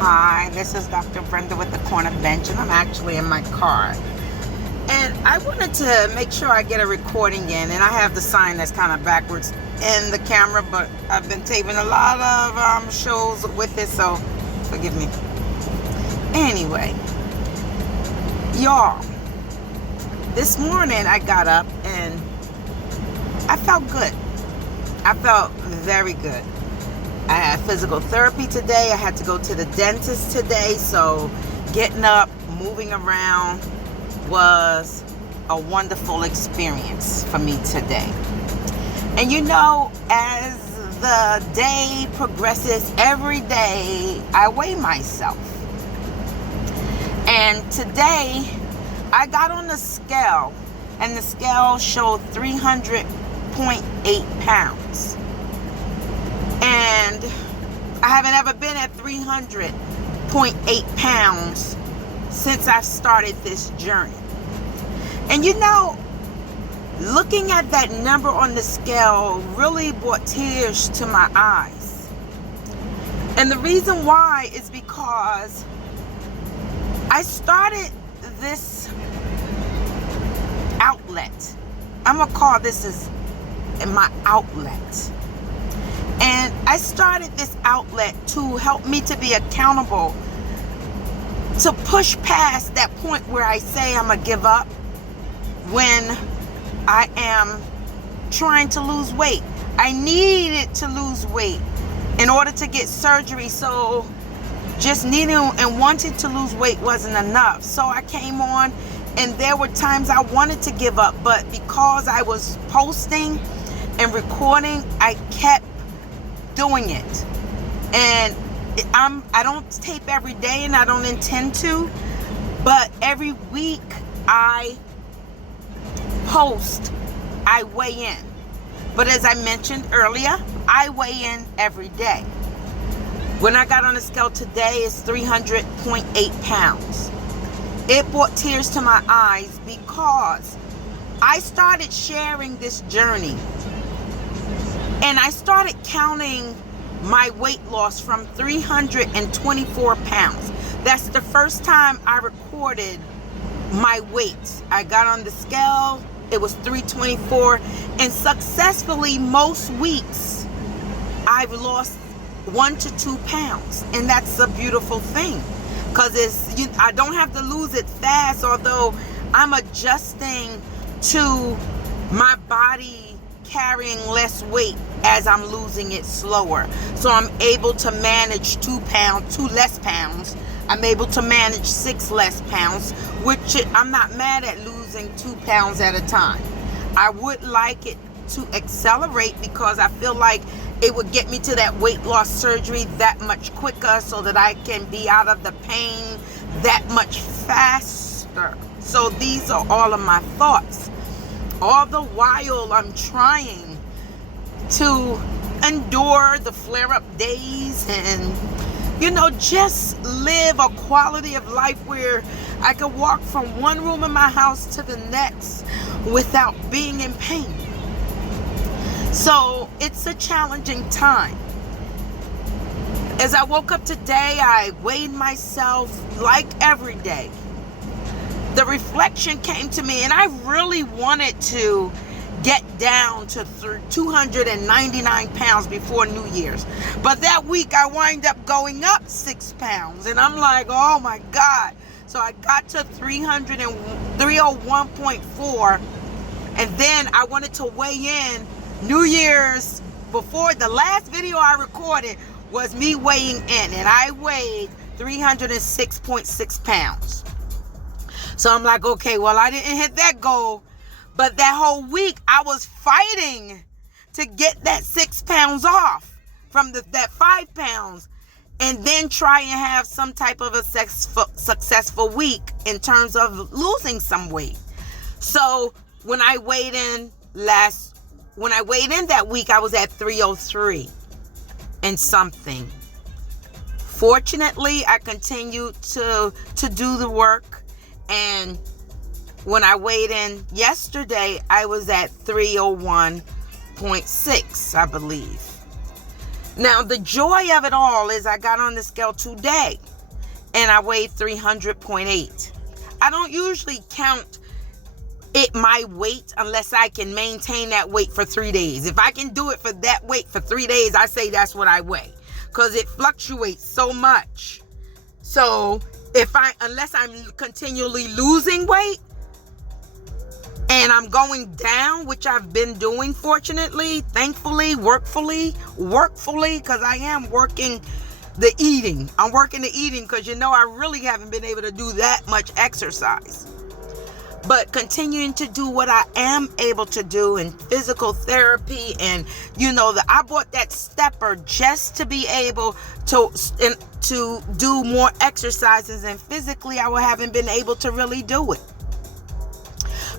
Hi, this is Dr. Brenda with the Corner Bench, and I'm actually in my car. And I wanted to make sure I get a recording in, and I have the sign that's kind of backwards in the camera, but I've been taping a lot of shows with it, so forgive me. Anyway, y'all, this morning I got up and I felt good. I felt very good. I had physical therapy today. I had to go to the dentist today. So getting up, moving around was a wonderful experience for me today. And you know, as the day progresses, every day I weigh myself. And today I got on the scale and the scale showed 300.8 pounds. And I haven't ever been at 300.8 pounds since I've started this journey. And you know, looking at that number on the scale really brought tears to my eyes. And the reason why is because I started this outlet. I'm going to call this as my outlet. And I started this outlet to help me to be accountable, to push past that point where I say I'm going to give up when I am trying to lose weight. I needed to lose weight in order to get surgery, so just needing and wanting to lose weight wasn't enough. So I came on, and there were times I wanted to give up, but because I was posting and recording, I kept doing it. And I don't tape every day, and I don't intend to, but every week I post, I weigh in. But as I mentioned earlier, I weigh in every day. When I got on the scale today, it's 300.8 pounds. It brought tears to my eyes because I started sharing this journey. And I started counting my weight loss from 324 pounds. That's the first time I recorded my weight. I got on the scale, it was 324, and successfully most weeks I've lost 1 to 2 pounds. And that's a beautiful thing, because I don't have to lose it fast, although I'm adjusting to my body carrying less weight as I'm losing it slower. So I'm able to manage 2 less pounds. I'm able to manage 6 less pounds, which I'm not mad at losing 2 pounds at a time. I would like it to accelerate because I feel like it would get me to that weight loss surgery that much quicker so that I can be out of the pain that much faster. So these are all of my thoughts. All the while I'm trying to endure the flare-up days and, just live a quality of life where I can walk from one room in my house to the next without being in pain. So it's a challenging time. As I woke up today, I weighed myself like every day. The reflection came to me, and I really wanted to get down to 299 pounds before New Year's. But that week I wind up going up 6 pounds, and I'm like, oh my God. So I got to 301.4, and then I wanted to weigh in New Year's. Before the last video I recorded was me weighing in, and I weighed 306.6 pounds. So I'm like, okay, well, I didn't hit that goal, but that whole week I was fighting to get that 6 pounds off from that 5 pounds, and then try and have some type of a successful week in terms of losing some weight. So when I weighed in that week, I was at 303 and something. Fortunately, I continued to do the work. And when I weighed in yesterday, I was at 301.6, I believe. Now, the joy of it all is I got on the scale today and I weighed 300.8. I don't usually count my weight unless I can maintain that weight for 3 days. If I can do it for that weight for 3 days, I say that's what I weigh, because it fluctuates so much. So unless I'm continually losing weight and I'm going down, which I've been doing, fortunately, thankfully, workfully, because I am working the eating. I'm working the eating because, I really haven't been able to do that much exercise. But continuing to do what I am able to do in physical therapy, and I bought that stepper just to be able to do more exercises, and physically I haven't been able to really do it.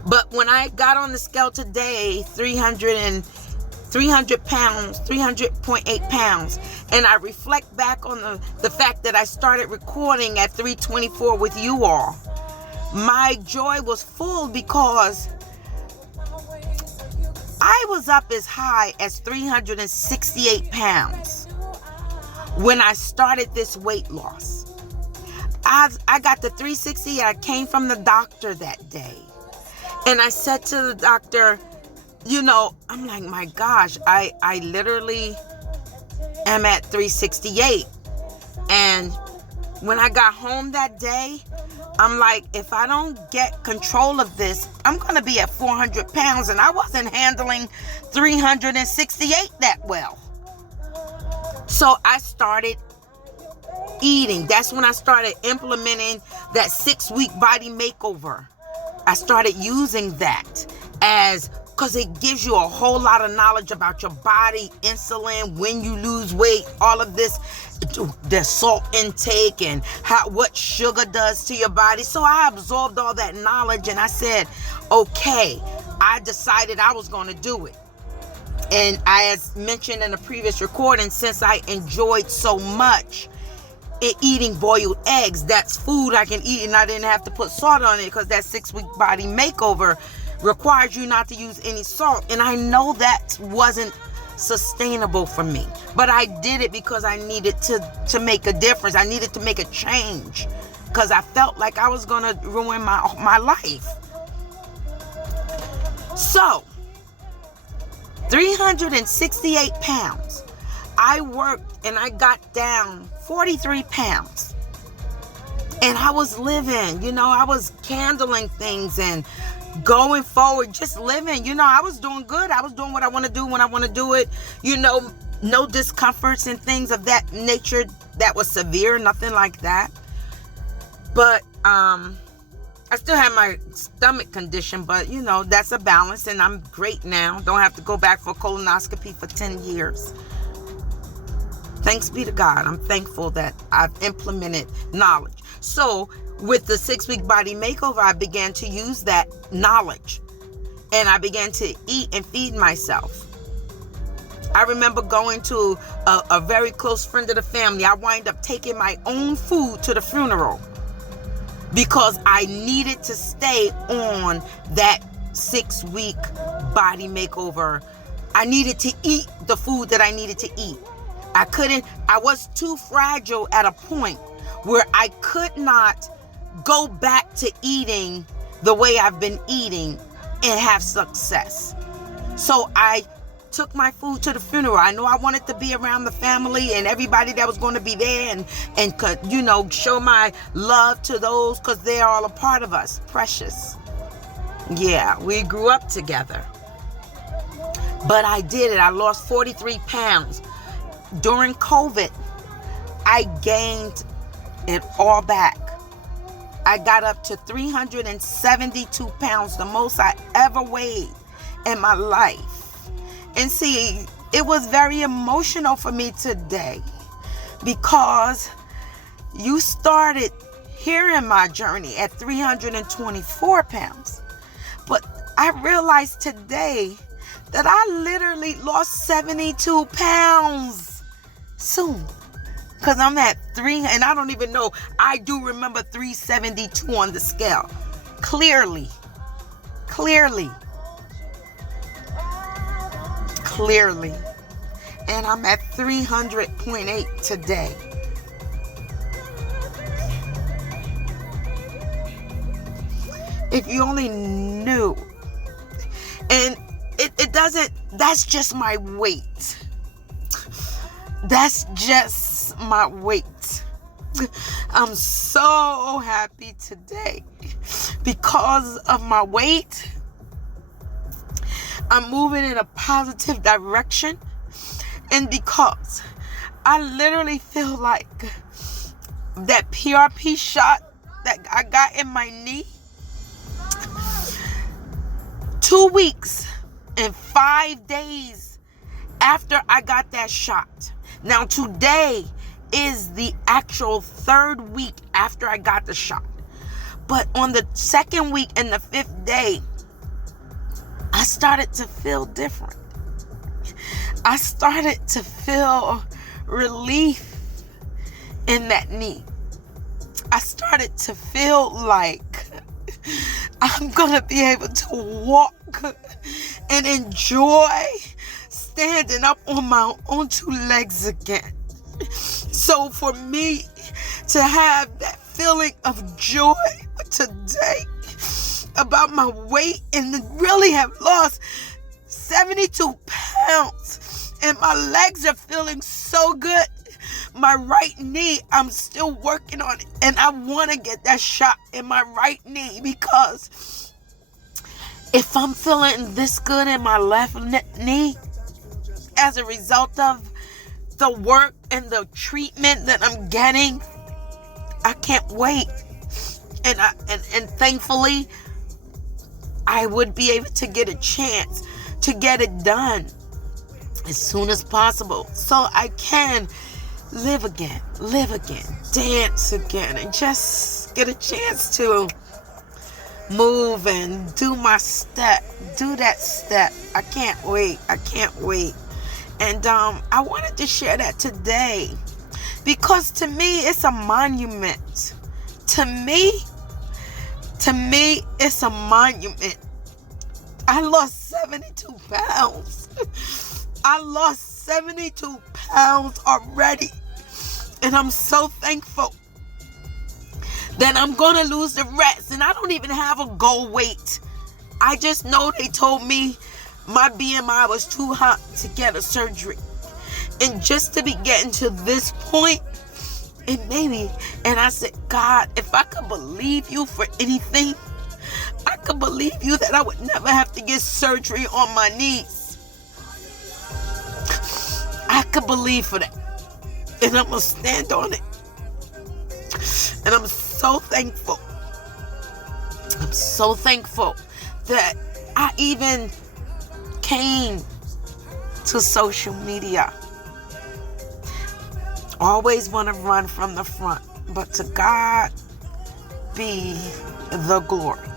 But when I got on the scale today, 300 pounds, 300.8 pounds, and I reflect back on the fact that I started recording at 324 with you all, my joy was full because I was up as high as 368 pounds when I started this weight loss. I got to 360. I came from the doctor that day, and I said to the doctor, I'm like, my gosh, I literally am at 368. And when I got home that day, I'm like, if I don't get control of this, I'm going to be at 400 pounds. And I wasn't handling 368 that well. So I started eating. That's when I started implementing that 6-week body makeover. I started using that because it gives you a whole lot of knowledge about your body, insulin, when you lose weight, all of this, the salt intake, and what sugar does to your body. So I absorbed all that knowledge, and I said, okay, I decided I was going to do it. And as mentioned in a previous recording, since I enjoyed so much eating boiled eggs, that's food I can eat and I didn't have to put salt on it, because that 6-week body makeover requires you not to use any salt. And I know that wasn't sustainable for me, but I did it because I needed to make a difference. I needed to make a change because I felt like I was going to ruin my life. So 368 pounds. I worked and I got down 43 pounds. And I was living, I was handling things and going forward, just living. I was doing good. I was doing what I want to do when I want to do it. No discomforts and things of that nature that was severe, nothing like that. But I still have my stomach condition, but that's a balance, and I'm great now. Don't have to go back for a colonoscopy for 10 years. Thanks be to God. I'm thankful that I've implemented knowledge. So with the 6-week body makeover, I began to use that knowledge, and I began to eat and feed myself. I remember going to a very close friend of the family. I wind up taking my own food to the funeral because I needed to stay on that 6-week body makeover. I needed to eat the food that I needed to eat. I was too fragile at a point where I could not go back to eating the way I've been eating and have success. So I took my food to the funeral. I know I wanted to be around the family and everybody that was going to be there and could, show my love to those, because they're all a part of us. Precious. Yeah, we grew up together. But I did it. I lost 43 pounds. During COVID, I gained it all back. I got up to 372 pounds, the most I ever weighed in my life. And see, it was very emotional for me today because you started hearing my journey at 324 pounds. But I realized today that I literally lost 72 pounds soon. Because I'm at 3, and I don't even know. I do remember 372 on the scale. Clearly. and I'm at 300.8 today. If you only knew. And it doesn't, that's just my weight. That's just my weight. I'm so happy today because of my weight. I'm moving in a positive direction. And because I literally feel like that PRP shot that I got in my knee, 2 weeks and 5 days after I got that shot. Now today is the actual 3rd week after I got the shot. But on the 2nd week and the 5th day, I started to feel different. I started to feel relief in that knee. I started to feel like I'm going to be able to walk and enjoy standing up on my own 2 legs again. So for me to have that feeling of joy today about my weight and really have lost 72 pounds and my legs are feeling so good. My right knee, I'm still working on it, and I want to get that shot in my right knee, because if I'm feeling this good in my left knee as a result of the work and the treatment that I'm getting, I can't wait. And thankfully, I would be able to get a chance to get it done as soon as possible, so I can live again, dance again, and just get a chance to move and do that step. I can't wait. And I wanted to share that today because to me, it's a monument. To me, it's a monument. I lost 72 pounds. I lost 72 pounds already. And I'm so thankful that I'm going to lose the rest. And I don't even have a goal weight. I just know they told me my BMI was too hot to get a surgery. And just to be getting to this point, and I said, God, if I could believe you for anything, I could believe you that I would never have to get surgery on my knees. I could believe for that. And I'm going to stand on it. And I'm so thankful. I'm so thankful that I even came to social media. Always want to run from the front, but to God be the glory.